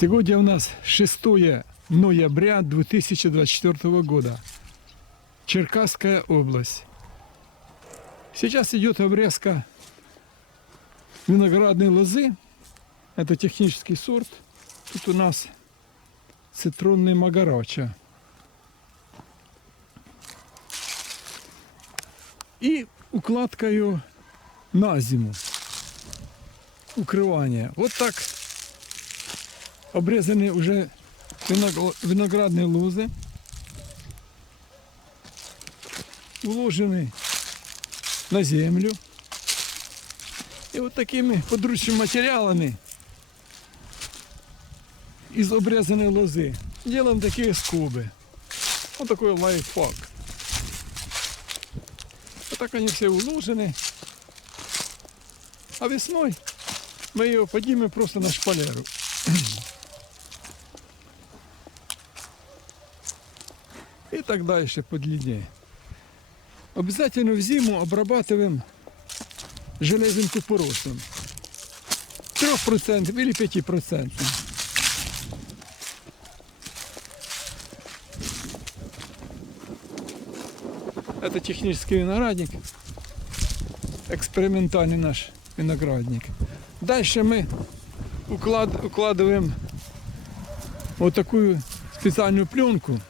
Сегодня у нас 6 ноября 2024 года. Черкасская область. Сейчас идет обрезка виноградной лозы. Это технический сорт. Тут у нас цитронный магарача. И укладка ее на зиму. Укрывание. Вот так обрезаны уже виноградные лозы. Уложены на землю. И вот такими подручными материалами из обрезанной лозы делаем такие скобы. Вот такой лайфхак. Вот так они все уложены. А весной мы ее поднимем просто на шпалеру. И так дальше по длине. Обязательно в зиму обрабатываем железным купоросом. 3% или 5%. Это технический виноградник. Экспериментальный наш виноградник. Дальше мы укладываем вот такую специальную пленку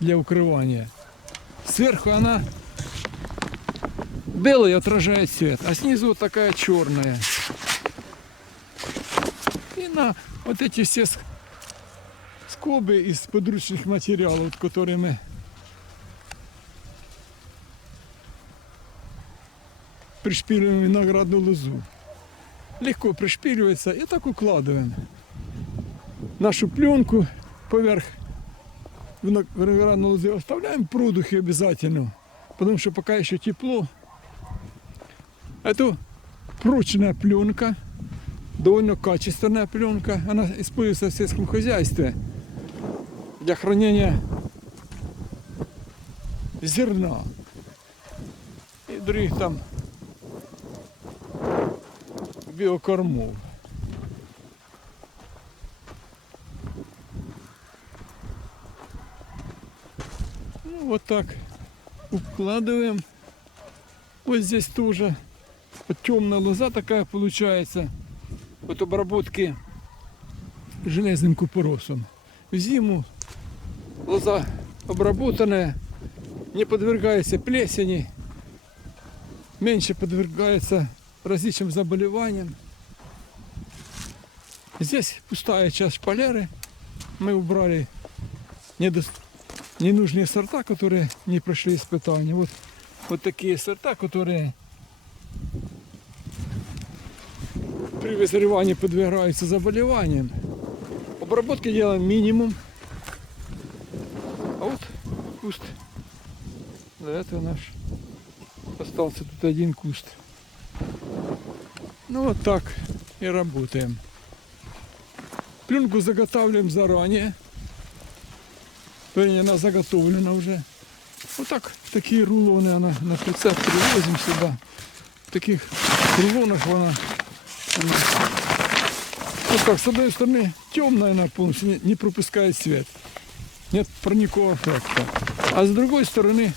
для укрывания. Сверху она белая, отражает свет, а снизу вот такая черная. И на вот эти все скобы из подручных материалов, которые мы пришпиливаем виноградную лозу. Легко пришпиливается и так укладываем нашу пленку поверх виноградной лозы. Оставляем продухи обязательно, потому что пока еще тепло. Это прочная пленка, довольно качественная пленка. Она используется в сельском хозяйстве для хранения зерна и других там биокормов. Ну, вот так укладываем. Вот здесь тоже вот темная лоза такая получается от обработки железным купоросом. В зиму лоза обработанная не подвергается плесени, меньше подвергается различным заболеваниям. Здесь пустая часть шпалеры. Мы убрали ненужные сорта, которые не прошли испытания. Вот такие сорта, которые при вызревании подвергаются заболеваниям. Обработки делаем минимум. А вот куст. Да, это наш. Остался тут один куст. Ну вот так и работаем. Пленку заготавливаем заранее. Вернее, она заготовлена уже. Вот так, такие рулоны она на прицеп привозим сюда. В таких рулонах она вот так, с одной стороны темная она полностью, не пропускает свет. Нет проникового эффекта. А с другой стороны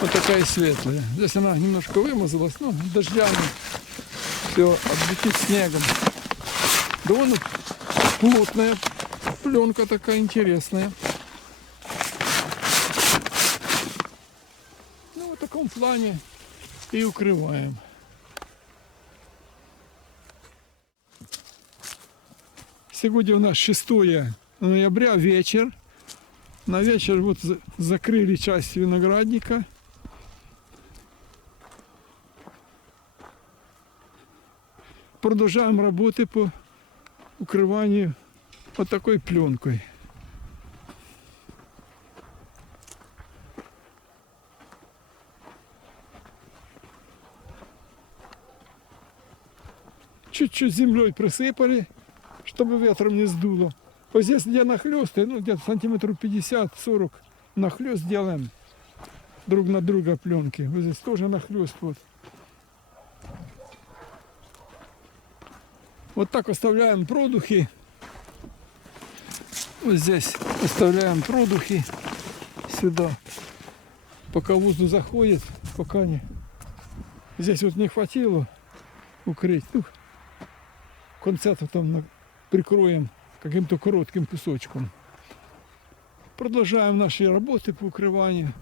вот такая светлая. Здесь она немножко вымазалась, но дождями все облетит снегом. Довольно плотная пленка такая интересная. Ну, в таком плане и укрываем. Сегодня у нас 6 ноября, вечер. На вечер вот закрыли часть виноградника. Продолжаем работы по укрыванию вот такой пленкой. Чуть-чуть землей присыпали, чтобы ветром не сдуло. Вот здесь где нахлесты, ну где-то сантиметров 50-40 нахлест делаем друг на друга пленки. Вот здесь тоже нахлест вот. Вот так оставляем продухи. Вот здесь оставляем продухи сюда. Пока воздух заходит, пока не... Здесь вот не хватило укрыть. Ну, в конце там прикроем каким-то коротким кусочком. Продолжаем наши работы по укрыванию.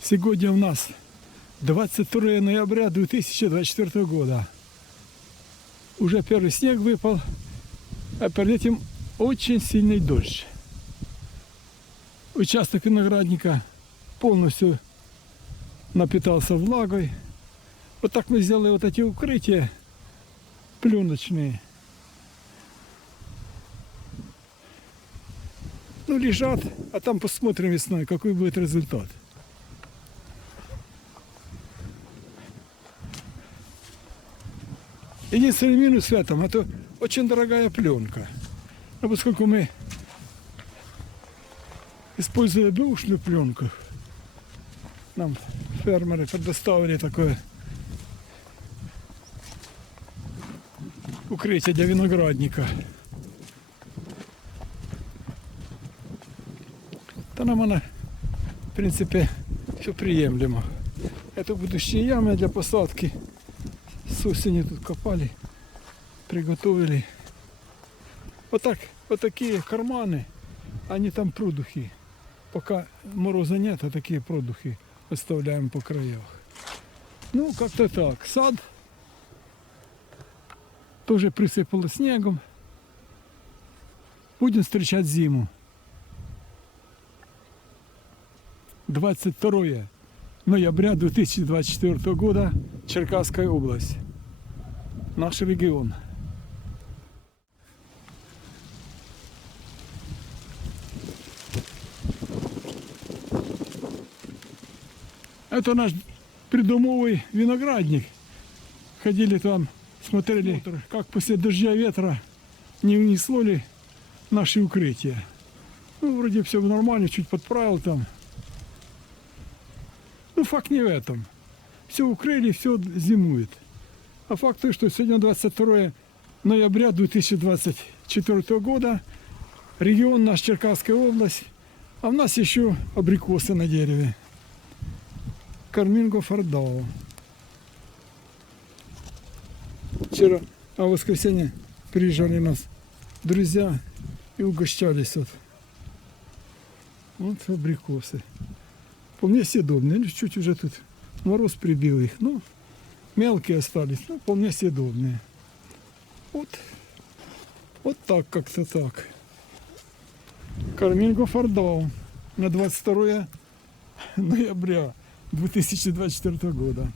Сегодня у нас 22 ноября 2024 года. Уже первый снег выпал, а перед этим очень сильный дождь. Участок виноградника полностью напитался влагой. Вот так мы сделали вот эти укрытия пленочные. Ну, лежат, а там посмотрим весной, какой будет результат. Единственный минус в этом, это очень дорогая пленка. Но поскольку мы используем бэушную пленку, нам фермеры предоставили такое укрытие для виноградника. То нам она, в принципе, все приемлемо. Это будущие ямы для посадки. С осени тут копали, приготовили. Вот так, вот такие карманы, они там продухи. Пока мороза нет, а такие продухи оставляем по краях. Ну, как-то так. Сад тоже присыпало снегом. Будем встречать зиму. 22 ноября 2024 года, Черкасская область. Наш регион. Это наш придомовый виноградник. Ходили там, смотрели, как после дождя ветра не унесло ли наши укрытия. Ну, вроде все нормально, чуть подправил там. Ну, факт не в этом. Все укрыли, все зимует. А факт то, что сегодня 22 ноября 2024 года, регион наш Черкасская область, а у нас еще абрикосы на дереве. Карминго Фардау. Вчера, а в воскресенье приезжали нас друзья и угощались. Вот абрикосы. Вполне съедобные. Ну, чуть уже тут мороз прибил их. Ну, мелкие остались, но вполне съедобные. Вот так, как-то так. Карминго Фардау на 22 ноября 2024 года.